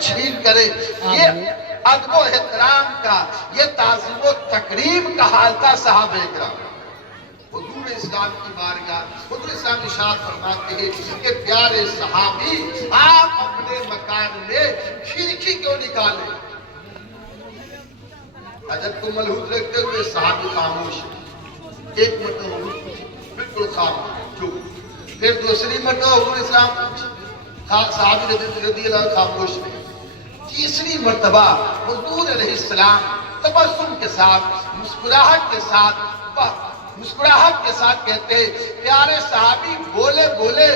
چھین کرے. یہ ادب و احترام کا، یہ تعظیم و تکریم کا حال تھا صحابہ کرام. حضور اسلام کی بارگاہ حضور اسلام ارشاد فرماتے ہیں کہ پیارے صحابی آپ اپنے مکان میں کھڑکی کیوں نکالیں؟ حضرت کو ملحوظ رکھتے ہوئے صحابی خاموش. ایک مرتبہ بالکل خاموش چپ. پھر دوسری مرتبہ حضور اسلام صحابی رضی اللہ خاموش رہے. تیسری مرتبہ حضور علیہ السلام تبسم کے ساتھ مسکراہٹ کے ساتھ کہتے ہیں پیارے صحابی بولے بولے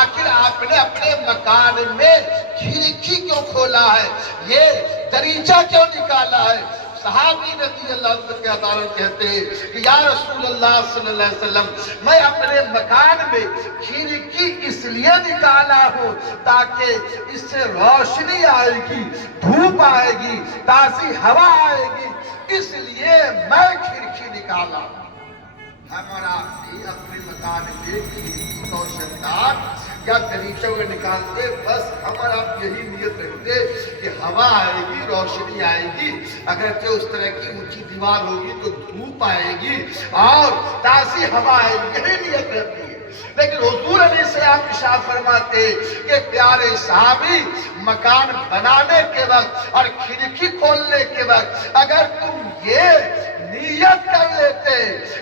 آخر آپ نے اپنے مکان میں کھڑکی کیوں کھولا ہے؟ یہ دریچہ کیوں نکالا ہے؟ صحابی رضی اللہ عنہ کہتے ہیں کہ یا رسول اللہ صلی اللہ علیہ وسلم میں اپنے مکان میں کھڑکی اس لیے نکالا ہوں تاکہ اس سے روشنی آئے گی، دھوپ آئے گی، تازی ہوا آئے گی، اس لیے میں کھڑکی نکالا. ہمارا بھی اپنے مکان میں کھڑکی روشندار یا دریچہ کو نکالتے بس ہمارا یہی نیت رکھتے کہ ہوا آئے گی، روشنی آئے گی، اگرچہ اس طرح کی اونچی دیوار ہوگی تو دھوپ آئے گی اور تازی ہوا آئے گی، یہی نیت رہتی ہے. لیکن حضور علیہ السلام ارشاد فرماتے کہ پیارے صحابی مکان بنانے کے وقت اور کھڑکی کھولنے کے وقت اگر تم یہ نیت کر لیتے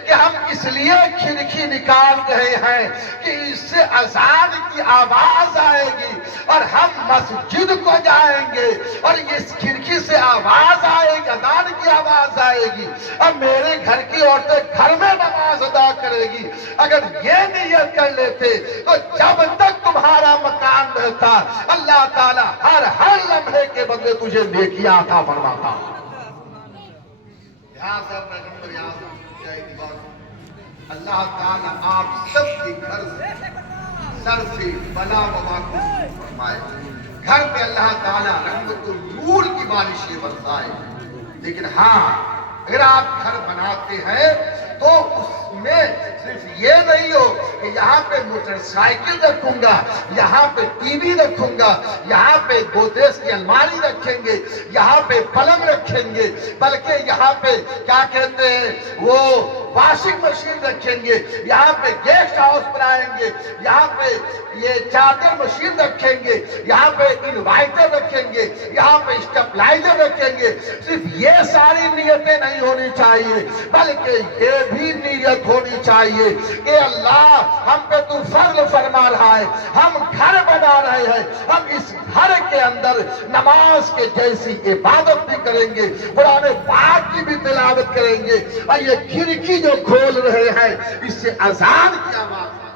کہ ہم اس لیے کھڑکی نکال رہے ہیں کہ اس سے اذان کی آواز آئے گی اور ہم مسجد کو جائیں گے اور اس کھڑکی سے آواز آئے گی، اذان کی آواز آئے گی اور میرے گھر کی عورتیں گھر میں نماز ادا کرے گی، اگر یہ نیت کر لیتے تو جب تک تمہارا مکان رہتا اللہ تعالیٰ ہر لمحے کے بدلے تجھے نیکیاں عطا فرماتا. اللہ تعالیٰ آپ سب کے گھر سر سے بلا وبا کو فرمائے. گھر پہ اللہ تعالیٰ رحمت و نور کی بارشیں برسائے. لیکن ہاں اگر آپ گھر بناتے ہیں تو اس میں صرف یہ نہیں ہو کہ یہاں پہ موٹر سائیکل رکھوں گا، یہاں پہ ٹی وی رکھوں گا، یہاں پہ گودریج کی الماری رکھیں گے، یہاں پہ پلنگ رکھیں گے، بلکہ یہاں پہ کیا کہتے ہیں وہ واشنگ مشین رکھیں گے، یہاں پہ گیسٹ ہاؤس بنائیں گے، یہاں پہ یہ چارجر مشین رکھیں گے، یہاں پہ انوائٹر رکھیں گے، یہاں پہ اسٹیبلائزر رکھیں گے. صرف یہ ساری نیتیں نہیں ہونی چاہیے بلکہ یہ بھی نیت ہونی چاہیے کہ اللہ ہم پہ تو فضل فرما رہا ہے، ہم گھر بنا رہے ہیں، ہم اس گھر کے اندر نماز کے جیسی عبادت بھی کریں گے، قرآن پاک کی بھی تلاوت کریں گے اور یہ کھڑکی جو کھول رہے ہیں اس سے اذان کی آواز ہے.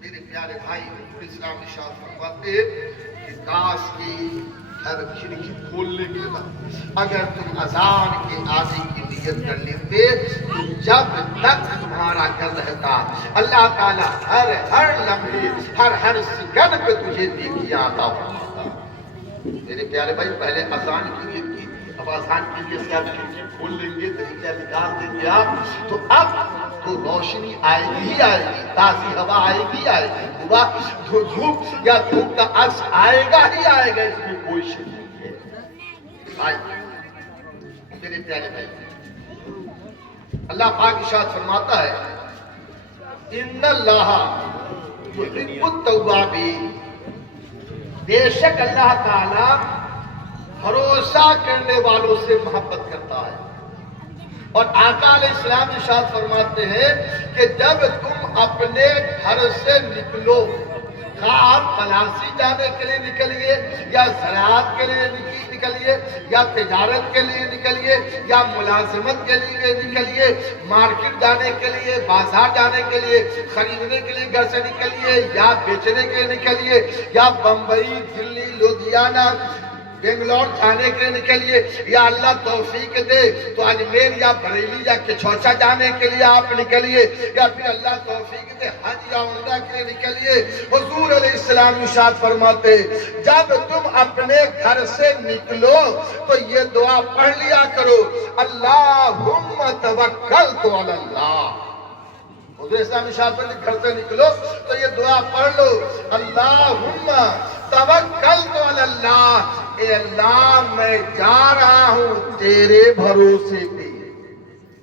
میرے پیارے بھائی اسلام ارشاد فرماتے ہیں کہ کاش کی ہر کھڑکی کھولنے کے بعد اگر تم اذان کے آنے کی نیت کر لیتے تو جب تک تمہارا گھر رہتا اللہ تعالیٰ ہر لمحے ہر سیکنڈ پہ تجھے نیکیاں عطا فرماتا. میرے پیارے بھائی پہلے اذان کی نیت کی، اب اذان کی نیت سے آپ کھڑکی کھول لیں گے، دریچہ نکال دیں گے آپ تو اب تو روشنی آئے گی ہی آئے گی، تازی ہوا آئے گی ہوا دھوپ یا دھوپ کا عکس آئے گا ہی آئے گا، اس میں کوئی شک نہیں ہے. میرے پیارے بھائی اللہ پاک ارشاد فرماتا ہے ان اللہ یحب التوابین، بے شک اللہ تعالی بھروسہ کرنے والوں سے محبت کرتا ہے. اور آقا علیہ السلام ارشاد فرماتے ہیں کہ جب تم اپنے گھر سے نکلو، آپ پلاسی جانے کے لیے نکلیے یا زراعت کے لیے نکلیے یا تجارت کے لیے نکلیے یا ملازمت کے لیے نکلیے، مارکیٹ جانے کے لیے، بازار جانے کے لیے، خریدنے کے لیے گھر سے نکلیے یا بیچنے کے لیے نکلیے یا بمبئی، دلی، لدھیانہ، بنگلور جانے کے لیے نکلیے یا اللہ توفیق دے تو اجمیر یا بریلی یا کچھوچا جانے کے لیے آپ نکلیے یا پھر اللہ توفیق دے حج یا عمرہ کے لیے نکلیے. حضور علیہ السلام ارشاد فرماتے جب تم اپنے گھر سے نکلو تو یہ دعا پڑھ لیا کرو اللہم توکلت علی اللہ. حضور اسلام ارشاد فرماتے گھر سے نکلو تو یہ دعا پڑھ لو اللہم توکلت علی اللہ اللہ اے اللہ میں جا رہا ہوں تیرے بھروسے پہ.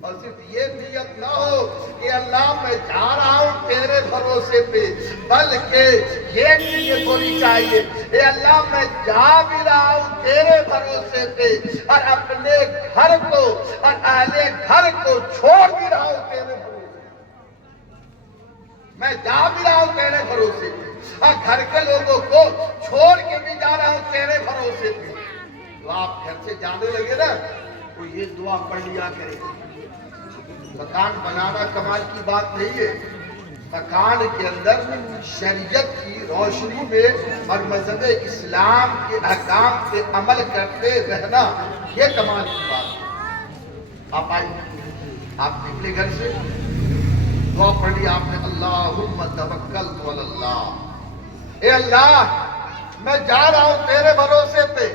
اور صرف یہ نیت نہ ہو کہ اللہ میں جا رہا ہوں تیرے بھروسے پہ، بلکہ یہ نیت ہونی چاہیے اے اللہ میں جا بھی رہا ہوں تیرے بھروسے پہ اور اپنے گھر کو اور اہل گھر کو چھوڑ بھی رہا ہوں تیرے بھروسے پہ. میں جا بھی رہا ہوں تیرے بھروسے پہ اور گھر کے لوگوں کو چھوڑ کے بھی جا رہا ہوں تیرے بھروسے پہ. تو آپ گھر سے جانے لگے نا تو یہ دعا پڑھ لیا کرے. مکان بنانا کمال کی بات نہیں ہے، مکان کے اندر شریعت کی روشنی میں اور مذہب اسلام کے احکام پہ عمل کرتے رہنا یہ کمال کی بات ہے. آپ آئیے، آپ نکلے گھر سے، دعا پڑھ لی آپ نے، اللہم توکلت علی اللہ. اے اللہ میں جا رہا ہوں تیرے بھروسے پہ.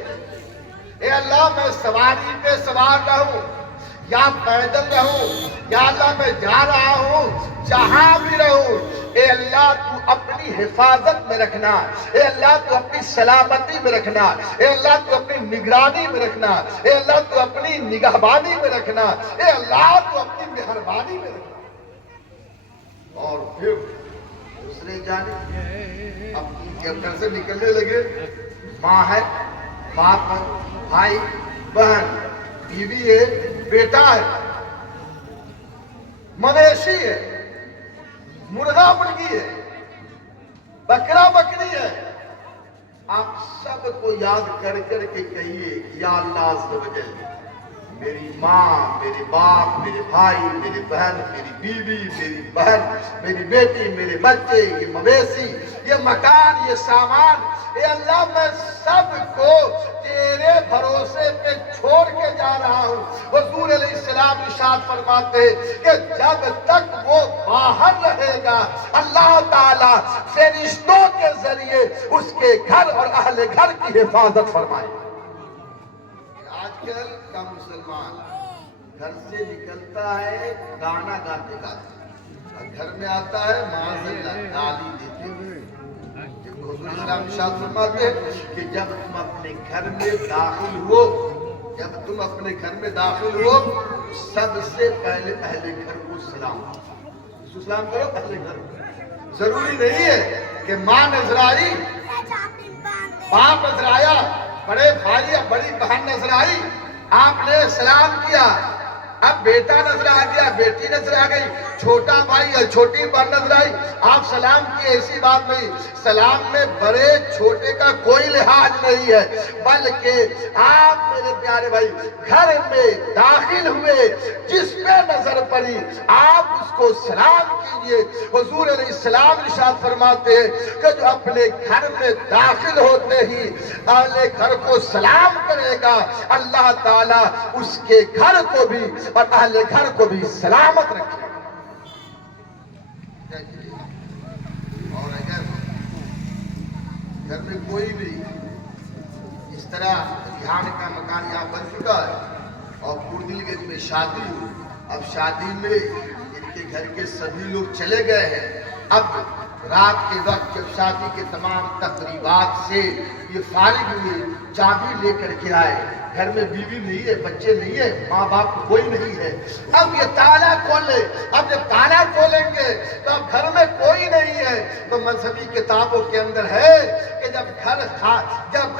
اے اللہ میں سواری پہ سوار رہوں یا پیدل رہوں، یا اللہ میں جا رہا ہوں جہاں بھی رہوں، اے اللہ تو اپنی حفاظت میں رکھنا، اے اللہ تو اپنی سلامتی میں رکھنا، اے اللہ تو اپنی نگرانی میں رکھنا، اے اللہ تو اپنی نگہبانی میں رکھنا، اے اللہ تو اپنی مہربانی میں رکھنا. اور پھر دوسرے جانب اپنی گھر سے نکلنے لگے. ماں ہے، باپ ہے، بھائی بہن، بیوی ہے، بیٹا ہے، مویشی ہے، مرغا مرغی ہے، بکرا بکری ہے. آپ سب کو یاد کر کر کے کہیے یا اللہ عز و جل میری ماں، میرے باپ، میرے بھائی، میری بہن، میری بیوی، میری بہن، میری بیٹی، میرے بچے، یہ مویشی، یہ مکان، یہ سامان، اے اللہ میں سب کو تیرے بھروسے پہ چھوڑ کے جا رہا ہوں. حضور علیہ السلام ارشاد فرماتے کہ جب تک وہ باہر رہے گا اللہ تعالیٰ فرشتوں کے ذریعے اس کے گھر اور اہل گھر کی حفاظت فرمائے. آج کل کا مسلمان گھر سے نکلتا ہے گانا گاتے گاتے اور گھر میں آتا ہے معاذ اللہ گالی دیتے ہوئے. حضور اسلام ارشاد فرماتے ہیں کہ جب تم اپنے گھر میں داخل ہو، جب تم اپنے گھر میں داخل ہو سب سے پہلے اہل گھر کو سلام سلام کرو. اہل گھر ضروری نہیں ہے کہ ماں نظر آئی، باپ نظر آیا، بڑے بھائی یا بڑی بہن نظر آئی، آپ نے سلام کیا. اب بیٹا نظر آ گیا، بیٹی نظر آ گئی، چھوٹا بھائی یا چھوٹی بہن نظر آئی، آپ سلام کی. ایسی بات نہیں. سلام میں بڑے چھوٹے کا کوئی لحاظ نہیں ہے، بلکہ آپ میرے پیارے بھائی گھر میں داخل ہوئے جس پہ نظر پڑی آپ اس کو سلام کیجئے. حضور علیہ السلام ارشاد فرماتے ہیں کہ جو اپنے گھر میں داخل ہوتے ہی اہل گھر کو سلام کرے گا اللہ تعالیٰ اس کے گھر کو بھی اور اہل گھر کو بھی سلامت رکھے. اور اگر گھر میں کوئی بھی اس طرح دھیان کا مکان یہاں بن چکا ہے اور پوردل گنج میں شادی ہو، اب شادی میں ان کے گھر کے سبھی لوگ چلے گئے ہیں، اب رات کے وقت جب شادی کے تمام تقریبات سے یہ فارغ ہوئے چابی لے کر کے آئے، گھر میں بیوی نہیں ہے، بچے نہیں ہے، ماں باپ کوئی نہیں ہے. اب یہ تالا کھولے، اب جب تالا کھولیں گے تو اب گھر میں کوئی نہیں ہے. تو مذہبی کتابوں کے اندر ہے کہ جب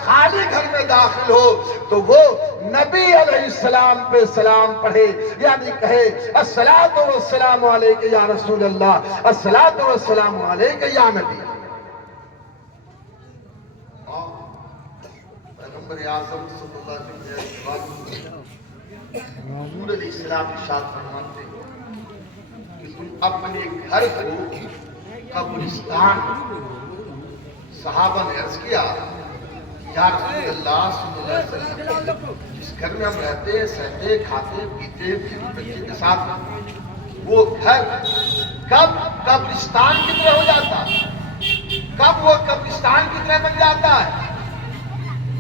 خالی گھر میں داخل ہو تو وہ نبی علیہ السلام پہ سلام پڑھے، یعنی کہے الصلاۃ والسلام علیک یا رسول اللہ، الصلاۃ والسلام علیک یا نبی. پیغمبر اعظم صلی اللہ علیہ وسلم حضور علیہ السلام ارشاد فرماتے کہ تم اپنے گھر کو قبرستان، صحابہ نے عرض کیا یا رسول اللہ صلی اللہ علیہ وسلم جس گھر میں ہم رہتے ہیں، سہتے، کھاتے، پیتے، بچے کے ساتھ، وہ گھر کب قبرستان کی طرح ہو جاتا ہے؟ کب وہ قبرستان کی طرح بن جاتا ہے؟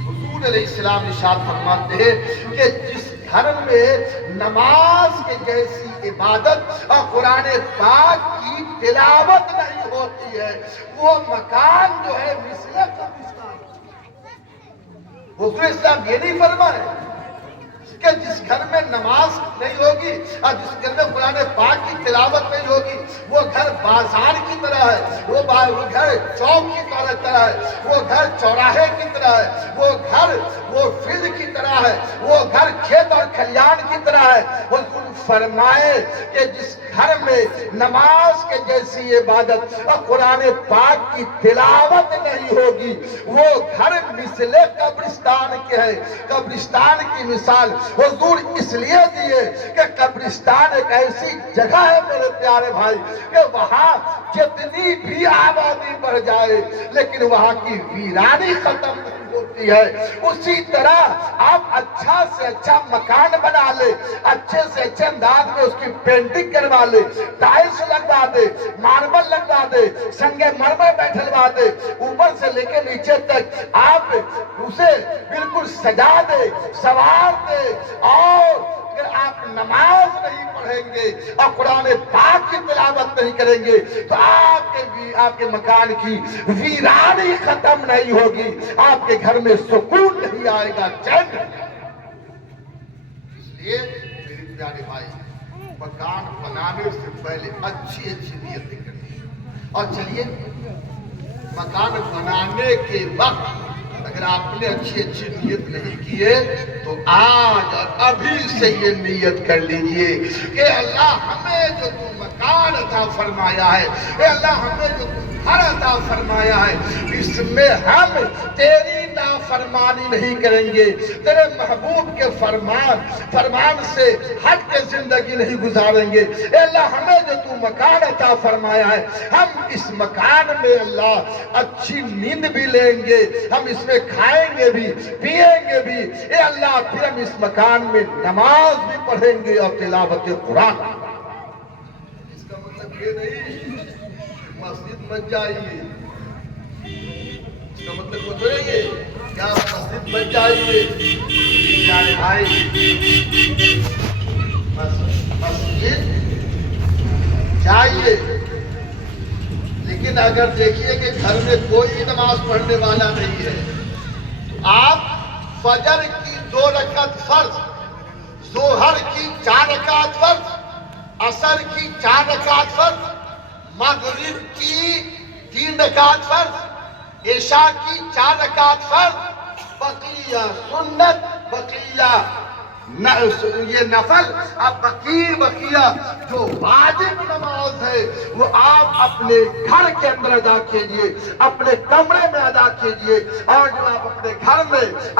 حضور علیہ السلام ارشاد فرماتے ہیں کہ جس گھر میں نماز کے جیسی عبادت اور قرآن پاک کی تلاوت نہیں ہوتی ہے وہ مکان جو ہے مثل قبرستان. حضور اسلام یہ نہیں فرمائے کہ جس گھر میں نماز نہیں ہوگی اور جس گھر میں قرآن پاک کی تلاوت نہیں ہوگی وہ گھر بازار کی طرح ہے، وہ گھر چوک کی طرح ہے، وہ گھر چوراہے کی طرح ہے، وہ گھر وہ فیلڈ کی طرح ہے، وہ گھر کھیت اور کھلیان کی طرح ہے۔ حضور فرمائے کہ جس گھر میں نماز کے جیسی عبادت اور قرآن پاک کی تلاوت نہیں ہوگی وہ گھر مثل قبرستان کے ہے۔ قبرستان کی مثال حضور اس لیے دیے کہ قبرستان ایک ایسی جگہ ہے میرے پیارے بھائی کہ وہاں جتنی بھی آبادی بڑھ جائے لیکن وہاں کی ویرانی ختم نہیں ہوتی ہے۔ اسی طرح آپ اچھا سے اچھا مکان بنا لے، اچھے سے اچھے انداز میں اس کی پینٹنگ کروا لے، ٹائلز لگوا دے، ماربل لگوا دے، سنگ مرمر بیٹھلوا دے، اوپر سے لے کے نیچے تک آپ اسے بالکل سجا دے، سوار دے، اور اگر آپ نماز نہیں پڑھیں گے اور قرآن پاک کی تلاوت نہیں کریں گے تو آپ کے مکان کی ویرانی ختم نہیں ہوگی، آپ کے گھر میں سکون نہیں آئے گا، چین نہیں آئے گا۔ اس لیے میرے پیارے بھائی مکان بنانے سے پہلے اچھی نیتیں کریں، اور چلیے مکان بنانے کے وقت اگر آپ نے اچھی نیت نہیں کیے تو آج اور ابھی سے یہ نیت کر لیجئے کہ اللہ ہمیں جو تو مکان عطا فرمایا ہے، اے اللہ ہمیں جو تو گھر عطا فرمایا ہے، اس میں ہم تیری نافرمانی نہیں کریں گے، تیرے محبوب کے فرمان سے ہٹ کے زندگی نہیں گزاریں گے۔ اے اللہ ہمیں جو تو مکان عطا فرمایا ہے ہم اس مکان میں اللہ اچھی نیند بھی لیں گے، ہم اس میں کھائیں گے بھی، پیئیں گے بھی، اے اللہ پھر ہم اس مکان میں نماز بھی پڑھیں گے اور تلاوت قرآن۔ اس کا مطلب یہ نہیں مسجد بن جائیے، اس کا مطلب وہ تھوڑی ہے کیا مسجد بن جائیے۔ پیارے بھائی مسجد جائیے لیکن اگر دیکھیے کہ گھر میں کوئی نماز پڑھنے والا نہیں ہے تو آپ فجر کی 2 رکعت فرض، ظہر کی 4 رکعت فرض، عصر کی 4 رکعت فرض، مغرب کی 3 رکعت فرض، عشاء کی 4 رکعت فرض، بقیہ سنت، بقیہ یہ نفل، اب بقیہ جو واجب نماز ہے وہ آپ اپنے گھر کے اندر ادا کیجئے، اپنے کمرے میں ادا کیجئے، اور جو آپ اپنے گھر میں